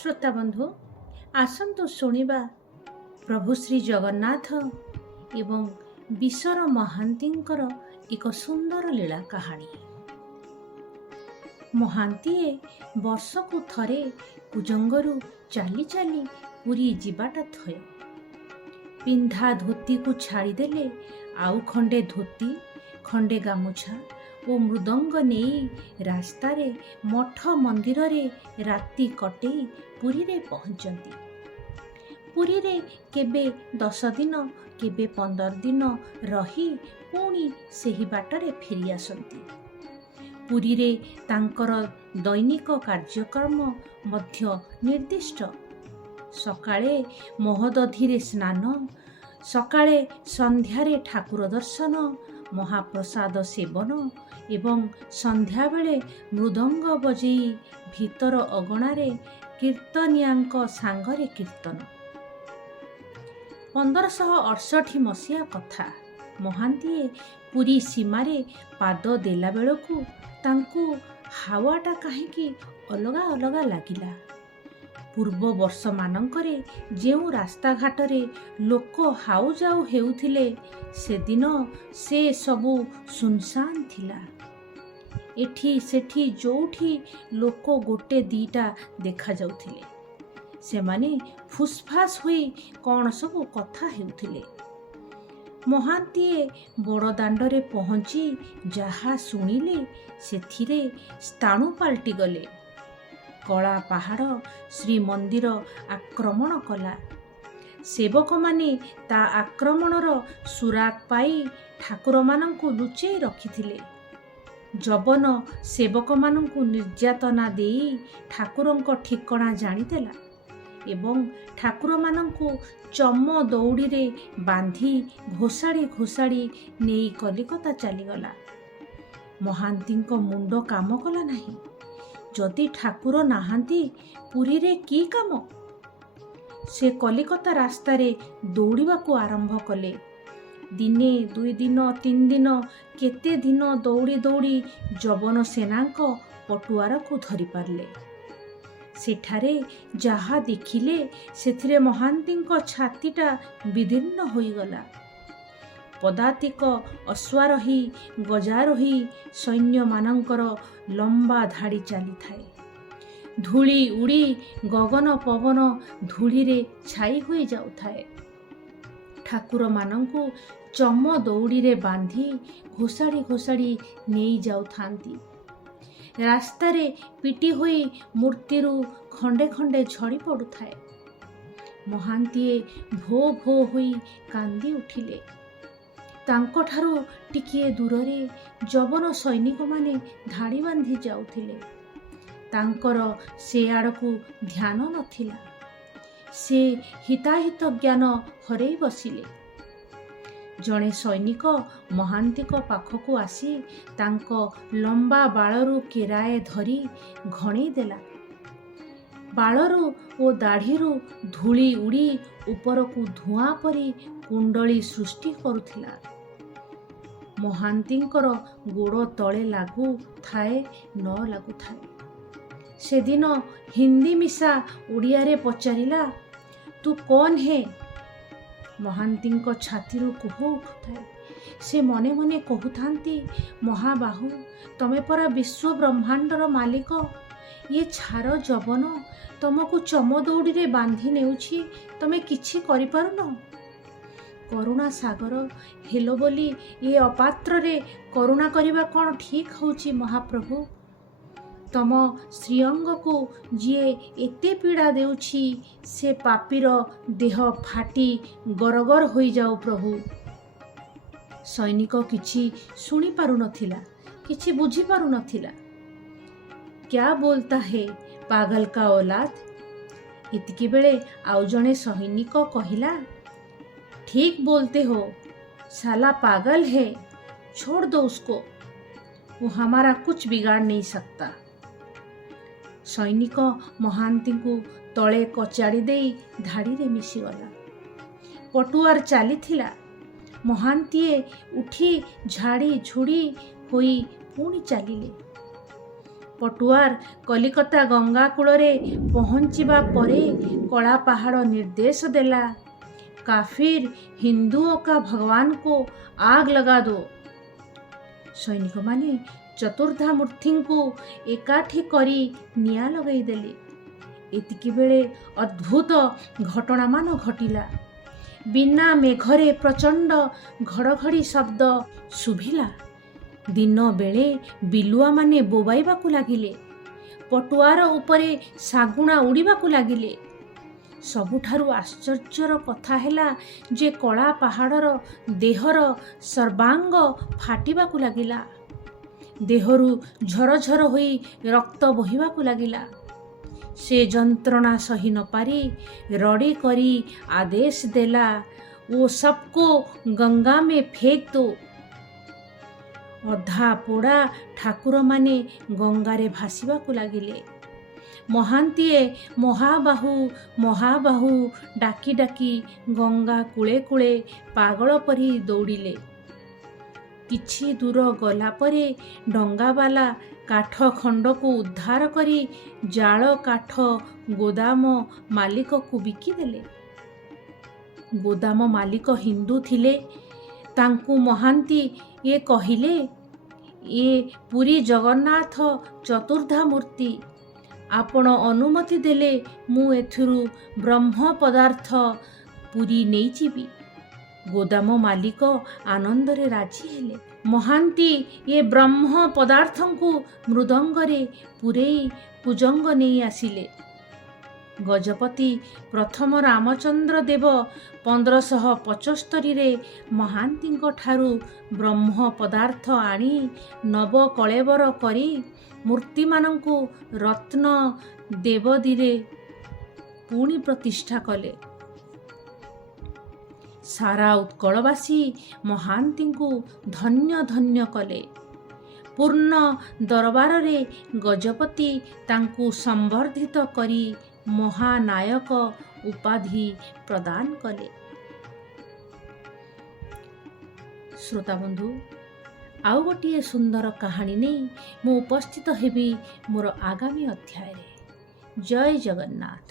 श्रोता बंधु आसंतु शुणिबा प्रभु श्री जगन्नाथ एवं विश्वर महांतींकर एक सुंदर लीला कहानी। महांतीए वर्षकु थरे कुजंगरू चाली चाली पुरी जीवाटा थए। पिंधा धोती को छाड़ीदेले आउ खंडे धोती खंडे गामुछा ओ मृदंग नहीं रास्तारे मठ मंदिर रे राति कटेई पुरी रे पहुंचती। पुरी रे केबे 10 दिन केबे 15 दिन रही पुणी सेही बाटरे फेरी आसंती। पुरी रे तांकर दैनिक कार्यक्रम मध्य निर्दिष्ट। सकाळे महोदधीरे स्नान, सकाळे संध्यारे ठाकुर दर्शन, महाप्रसाद सेवन एवं संध्या बेले मृदंग बजेई भीतर अगणारे कीर्तनियांक सांगरे कीर्तन। 1568 मसीहा कथा। महांतीए पुरी सीमारे पाद देला बेलकू तांकू हावाटा काहेकि अलगा अलगा लागिला। पूर्व वर्ष मानंकरे जेउ रास्ता घाटरे लोक हाउ जाउ हेउथिले से दिन से सबु सुनसान थिला। एठी सेठी जोठी लोक गोटे दीटा देखा जाउथिले। सेमाने फुसफास हुई कौन सबु कथा हेउथिले। महांतीए बड़ दांडरे पहुंची जहा सुनिले सेथिरे स्थाणु पाल्टी गले। कला पहाड़ श्रीमंदिर आक्रमण कला। सेवक माने ता आक्रमणर सुराग पाई ठाकुर मानंकु लुचेई रखिथिले। जबन सेवक मानंकु निर्यातना देई ठाकुरंक ठिकଣା जानिदेला एवं ठाकुर मानंकु चम दौड़ी रे बांधी घोषाड़ी घोषाड़ी नेई कलिकता चलीगला। महांतींक मुंड काम कला नाही। जदि ठाकुर नाहांती पुरी रे की काम? से कलिकता रास्तारे दौड़िबाकू आरंभ कले। दिने 2 दिन 3 दिन केते दिन दौड़ी दौड़ी जबन सेनांक पटुआर को धरी पारले। सेठारे जहा देखिले सेथिरे महांतींक छातीटा विदीर्ण होईगला। पदातिक अश्वारोही गजारोही सैन्य मानंकर लंबा धाड़ी चली थाए। धूली उड़ी गगन पवन धूली रे छाई हुई जाउ थाए। ठाकुर मानंकु चम दौड़ी रे बांधी घोषाड़ी घोषाड़ी नेई जाउ थांती। रास्तारे पिटी हुई मूर्तिरु खंडे खंडे झड़ी पड़ु थाए। महांतीए भो भो हुई कांदी उठिले। तांको ठारू टिकिए दूररे जबन सैनिक माने धाड़ी बांधी जाउथिले। तांकर से आड़कू ध्यान नथिला। से हिताहित ज्ञान हरेई बसिले। जणे सैनिक महांतीक पाखकू आसी तांको लंबा बाळरू केराए धरी घणी देला। बाळरू ओ दाढ़ीरू धूली उड़ी उपरकू धुआं परी कुंडली सृष्टि करुथिला। महांतींकर गोड़ तले लागू थाए न लागू थाए। से दिन हिंदी मिसा उड़िया रे पचारिला, तू कौन है? महांतींक छातीरू कुह उठुथाए। से मने मने कहूथांती, महाबाहु तमे परा विश्व ब्रह्मांडर मालिक। ये छार जबन तमको चमदौड़ी रे बांधी नेउछि, तमे किछि करि पारुन? करुणा सागर हेलो बोली ये अपात्र रे करुणा करिबा कौन ठीक होछि महाप्रभु? तम श्रीअंग को जिए एते पीड़ा देउछि से पापीर देह फाटी गरगर होई जाऊ प्रभु। सैनिक किछि सुनी पारु नथिला, किछि बुझी पारु नथिला। क्या बोलता है पागल का औलाद? इतकी बेले आउ जणे सैनिक कहिला, ठीक बोलते हो, साला पागल है, छोड़ दो उसको, वो हमारा कुछ बिगाड़ नहीं सकता। सैनिक महांती को तले कचाड़ी देई धाड़ी रे मिशीगला। पटुआर चली थिला। महांतीए उठी झाड़ी झुड़ी होई पुणी चलिले। ପଟୁଆର କଲିକତା ଗଙ୍ଗା କୂଳରେ ପହଞ୍ଚିବା ପରେ କଳା ପାହାଡ଼ ନିର୍ଦ୍ଦେଶ ଦେଲା, କାଫିର ହିନ୍ଦୁओं का भगवान को आग लगा दो। ସୈନିକମାନେ ଚତୁର୍ଦ୍ଧାମୂର୍ତ୍ତିଙ୍କୁ ଏକାଠି କରି ନିଆଁ ଲଗାଇଦେଲେ। ଏତିକିବେଳେ ଅଦ୍ଭୁତ ଘଟଣାମାନ ଘଟିଲା। ବିନା ମେଘରେ ପ୍ରଚଣ୍ଡ ଘଡ଼ଘଡ଼ି ଶବ୍ଦ ଶୁଭିଲା। ଦିନ ବେଳେ ବିଲୁଆମାନେ ବୋବାଇବାକୁ ଲାଗିଲେ। ପଟୁଆର ଉପରେ ଶାଗୁଣା ଉଡ଼ିବାକୁ ଲାଗିଲେ। ସବୁଠାରୁ ଆଶ୍ଚର୍ଯ୍ୟର କଥା ହେଲା ଯେ କଳା ପାହାଡ଼ର ଦେହର ସର୍ବାଙ୍ଗ ଫାଟିବାକୁ ଲାଗିଲା। ଦେହରୁ ଝରଝର ହୋଇ ରକ୍ତ ବୋହିବାକୁ ଲାଗିଲା। ସେ ଯନ୍ତ୍ରଣା ସହି ନପାରି ରଡ଼ି କରି ଆଦେଶ ଦେଲା, ଓ ସବକୋ ଗଙ୍ଗା ମେ ଫେକ୍ ଦୋ। ଅଧା ପୋଡ଼ା ଠାକୁରମାନେ ଗଙ୍ଗାରେ ଭାସିବାକୁ ଲାଗିଲେ। ମହାନ୍ତିଏ ମହାବାହୁ ମହାବାହୁ ଡାକି ଡାକି ଗଙ୍ଗା କୂଳେ କୂଳେ ପାଗଳ ପରି ଦୌଡ଼ିଲେ। କିଛି ଦୂର ଗଲା ପରେ ଡଙ୍ଗାବାଲା କାଠ ଖଣ୍ଡକୁ ଉଦ୍ଧାର କରି ଜାଳ କାଠ ଗୋଦାମ ମାଲିକକୁ ବିକିଦେଲେ। ଗୋଦାମ ମାଲିକ ହିନ୍ଦୁ ଥିଲେ। ତାଙ୍କୁ ମହାନ୍ତି ଏ କହିଲେ, ଏ ପୁରୀ ଜଗନ୍ନାଥ ଚତୁର୍ଦ୍ଧାମୂର୍ତ୍ତି, ଆପଣ ଅନୁମତି ଦେଲେ ମୁଁ ଏଥିରୁ ବ୍ରହ୍ମ ପଦାର୍ଥ ପୁରୀ ନେଇଯିବି। ଗୋଦାମ ମାଲିକ ଆନନ୍ଦରେ ରାଜି ହେଲେ। ମହାନ୍ତି ଏ ବ୍ରହ୍ମ ପଦାର୍ଥଙ୍କୁ ମୃଦଙ୍ଗରେ ପୂରେଇ କୁଜଙ୍ଗ ନେଇ ଆସିଲେ। ଗଜପତି ପ୍ରଥମ ରାମଚନ୍ଦ୍ର ଦେବ 1575ରେ ମହାନ୍ତିଙ୍କ ଠାରୁ ବ୍ରହ୍ମ ପଦାର୍ଥ ଆଣି ନବକଳେବର କରି ମୂର୍ତ୍ତିମାନଙ୍କୁ ରତ୍ନ ଦେବଦୀରେ ପୁଣି ପ୍ରତିଷ୍ଠା କଲେ। ସାରା ଉତ୍କଳବାସୀ ମହାନ୍ତିଙ୍କୁ ଧନ୍ୟ ଧନ୍ୟ କଲେ। ପୂର୍ଣ୍ଣ ଦରବାରରେ ଗଜପତି ତାଙ୍କୁ ସମ୍ବର୍ଦ୍ଧିତ କରି ମହାନାୟକ ଉପାଧି ପ୍ରଦାନ କଲେ। ଶ୍ରୋତାବନ୍ଧୁ, ଆଉ ଗୋଟିଏ ସୁନ୍ଦର କାହାଣୀ ନେଇ ମୁଁ ଉପସ୍ଥିତ ହେବି ମୋର ଆଗାମୀ ଅଧ୍ୟାୟରେ। ଜୟ ଜଗନ୍ନାଥ।